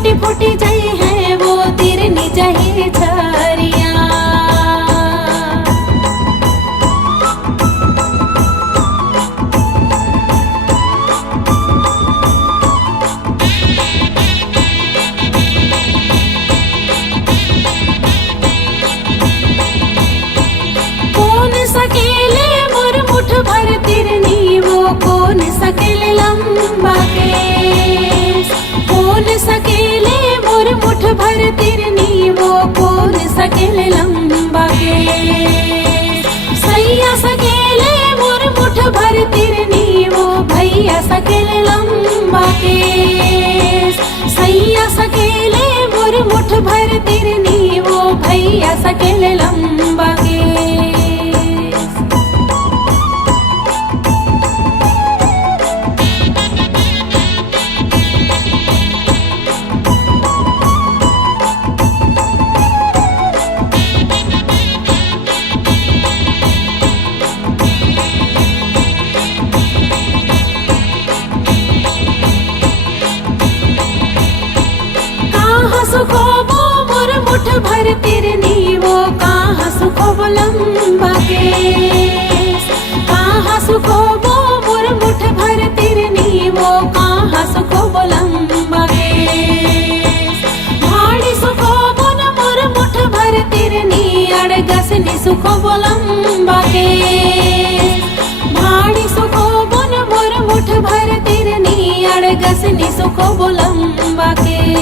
फूटी फूटी जाई है वो तिरनी जही झरिया। कौन सकेले मोर मुठ भर तिरनी वो कौन सकेले लंबा केस। कौन सकेले मोर मुठ भर तिरनी वो कौन सकेले लंबा केस। सैया सकेले मोर मुठ भर तिरनी वो भैया सकेले लंबा केस। सैया सकेले मोर मुठ भर तिरनी वो भैया सकेले लंबा केस। सुखो वो मोर मुठ भर तिरनी वो कहाँ सुखो वो लंबा केस। कहाँ सुखो वो मोर मुठ भर तिरनी वो कहाँ सुखो वो लंबा केस। भाड़ी सुखो वो न मोर मुठ भर तिरनी अड़गसनी सुखो वो लंबा केस। भाड़ी सुखो वो न मोर मुठ भर तिरनी अड़गसनी सुखो वो लंबा केस।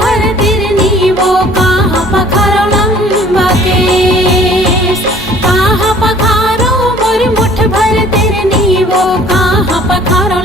भर तिरनी वो कहाँ पखारो लंबा केस। कहाँ पखारो मोर मुठ भर तिरनी वो कहाँ पखारो